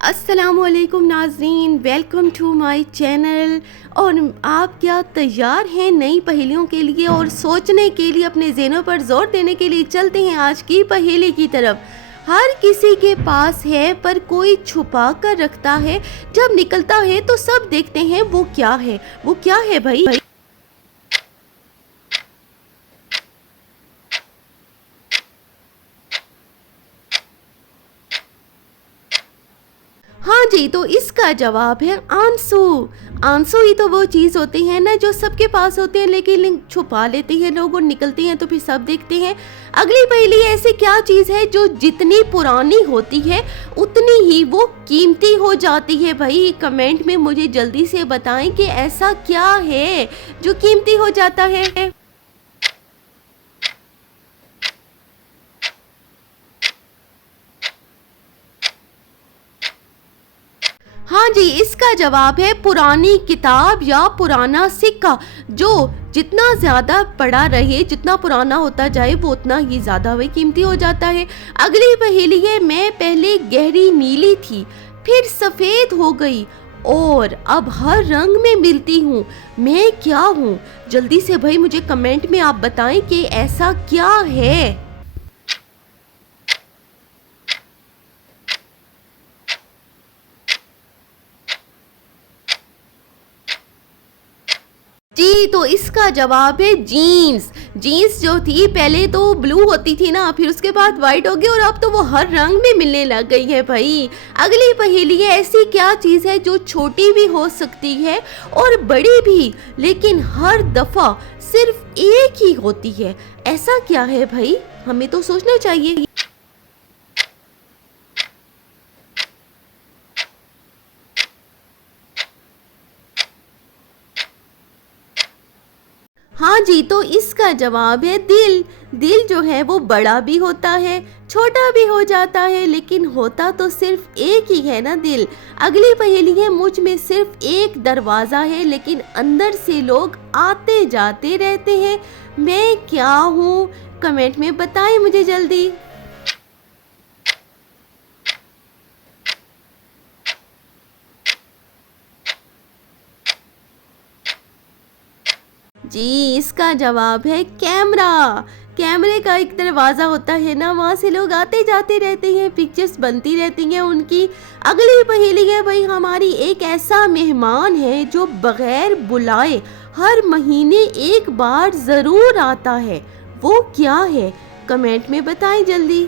अस्सलामुअलैकुम नाज़रीन, welcome to my channel. और आप क्या तैयार हैं नई पहेलियों के लिए और सोचने के लिए, अपने ज़हनों पर जोर देने के लिए? चलते हैं आज की पहेली की तरफ। हर किसी के पास है पर कोई छुपा कर रखता है, जब निकलता है तो सब देखते हैं। वो क्या है? वो क्या है भाई? हाँ जी, तो इसका जवाब है आंसू। आंसू ही तो वो चीज़ होती है ना जो सबके पास होते हैं, लेकिन छुपा लेते हैं लोग और निकलते हैं तो फिर सब देखते हैं। अगली पहेली, ऐसी क्या चीज़ है जो जितनी पुरानी होती है उतनी ही वो कीमती हो जाती है? भाई कमेंट में मुझे जल्दी से बताएं कि ऐसा क्या है जो कीमती हो जाता है। हाँ जी, इसका जवाब है पुरानी किताब या पुराना सिक्का। जो जितना ज़्यादा पड़ा रहे, जितना पुराना होता जाए, वो उतना ही ज़्यादा वही कीमती हो जाता है। अगली पहेली है, मैं पहले गहरी नीली थी, फिर सफ़ेद हो गई और अब हर रंग में मिलती हूँ। मैं क्या हूँ? जल्दी से भाई मुझे कमेंट में आप बताएं कि ऐसा क्या है। जी, तो इसका जवाब है जीन्स। जीन्स जो थी पहले तो ब्लू होती थी ना, फिर उसके बाद वाइट हो गई और अब तो वो हर रंग में मिलने लग गई है भाई। अगली पहेली है, ऐसी क्या चीज़ है जो छोटी भी हो सकती है और बड़ी भी, लेकिन हर दफ़ा सिर्फ एक ही होती है? ऐसा क्या है भाई? हमें तो सोचना चाहिए। हाँ जी, तो इसका जवाब है दिल। दिल जो है वो बड़ा भी होता है, छोटा भी हो जाता है, लेकिन होता तो सिर्फ एक ही है ना, दिल। अगली पहेली है, मुझ में सिर्फ एक दरवाज़ा है, लेकिन अंदर से लोग आते जाते रहते हैं। मैं क्या हूँ? कमेंट में बताएं मुझे जल्दी। जी, इसका जवाब है कैमरा। कैमरे का एक दरवाज़ा होता है ना, वहाँ से लोग आते जाते रहते हैं, पिक्चर्स बनती रहती हैं उनकी। अगली पहेली है भाई, हमारी एक ऐसा मेहमान है जो बगैर बुलाए हर महीने एक बार ज़रूर आता है। वो क्या है? कमेंट में बताएं जल्दी।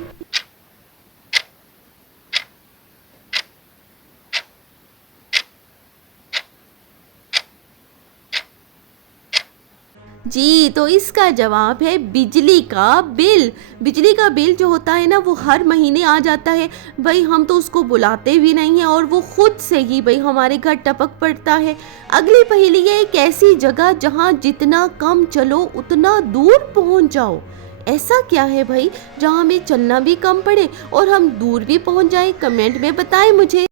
जी, तो इसका जवाब है बिजली का बिल। बिजली का बिल जो होता है ना, वो हर महीने आ जाता है। भाई हम तो उसको बुलाते भी नहीं हैं और वो खुद से ही भाई हमारे घर टपक पड़ता है। अगली पहेली है, एक ऐसी जगह जहाँ जितना कम चलो उतना दूर पहुँच जाओ। ऐसा क्या है भाई जहाँ हमें चलना भी कम पड़े और हम दूर भी पहुँच जाएं? कमेंट में बताएं मुझे।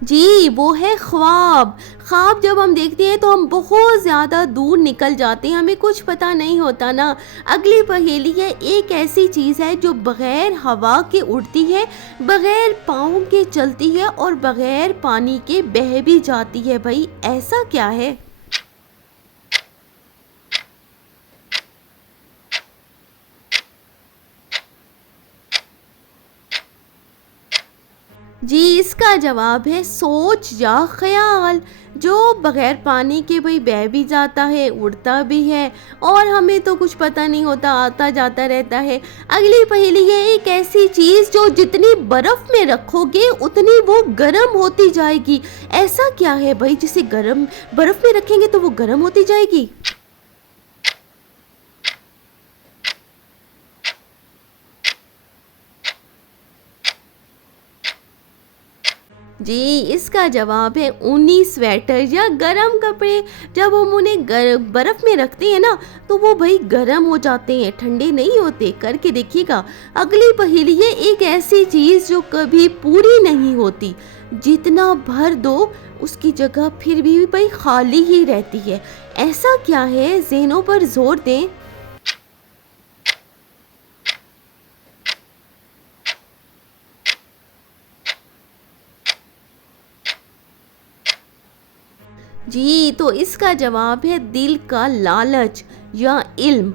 जी, वो है ख्वाब। ख्वाब जब हम देखते हैं तो हम बहुत ज़्यादा दूर निकल जाते हैं, हमें कुछ पता नहीं होता ना। अगली पहेली है, एक ऐसी चीज़ है जो बग़ैर हवा के उड़ती है, बग़ैर पाँव के चलती है और बग़ैर पानी के बह भी जाती है। भाई ऐसा क्या है? जी, इसका जवाब है सोच या ख्याल। जो बगैर पानी के भाई बह भी जाता है, उड़ता भी है और हमें तो कुछ पता नहीं होता, आता जाता रहता है। अगली पहेली है, एक ऐसी चीज़ जो जितनी बर्फ़ में रखोगे उतनी वो गर्म होती जाएगी। ऐसा क्या है भाई जिसे गर्म बर्फ़ में रखेंगे तो वो गर्म होती जाएगी? जी, इसका जवाब है ऊनी स्वेटर या गरम कपड़े। जब हम उन्हें बर्फ में रखते हैं ना, तो वो भाई गरम हो जाते हैं, ठंडे नहीं होते। करके देखिएगा। अगली पहेली है, एक ऐसी चीज जो कभी पूरी नहीं होती, जितना भर दो उसकी जगह फिर भी भाई खाली ही रहती है। ऐसा क्या है, ज़हनों पर जोर दें। जी, तो इसका जवाब है दिल का लालच या इल्म।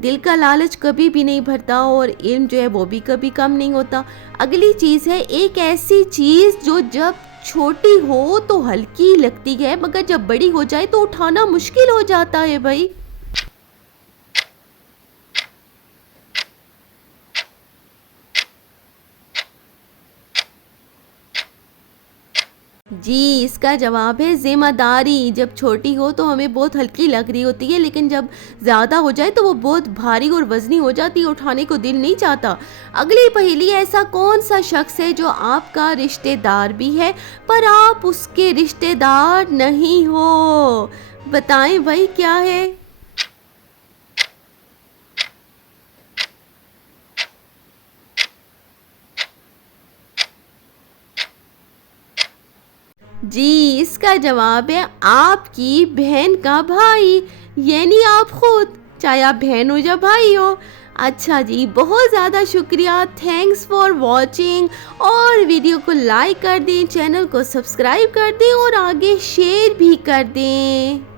दिल का लालच कभी भी नहीं भरता और इल्म जो है वो भी कभी कम नहीं होता। अगली चीज़ है, एक ऐसी चीज़ जो जब छोटी हो तो हल्की लगती है, मगर जब बड़ी हो जाए तो उठाना मुश्किल हो जाता है भाई। जी, इसका जवाब है ज़िम्मेदारी। जब छोटी हो तो हमें बहुत हल्की लग रही होती है, लेकिन जब ज़्यादा हो जाए तो वो बहुत भारी और वज़नी हो जाती है, उठाने को दिल नहीं चाहता। अगली पहेली, ऐसा कौन-सा शख़्स है जो आपका रिश्तेदार भी है, पर आप उसके रिश्तेदार नहीं हो? बताएँ भाई क्या है? जी, इसका जवाब है आपकी बहन का भाई, यानी आप खुद, चाहे आप बहन हो या भाई हो। अच्छा जी, बहुत ज़्यादा शुक्रिया, थैंक्स फॉर वॉचिंग। और वीडियो को लाइक कर दें, चैनल को सब्सक्राइब कर दें और आगे शेयर भी कर दें।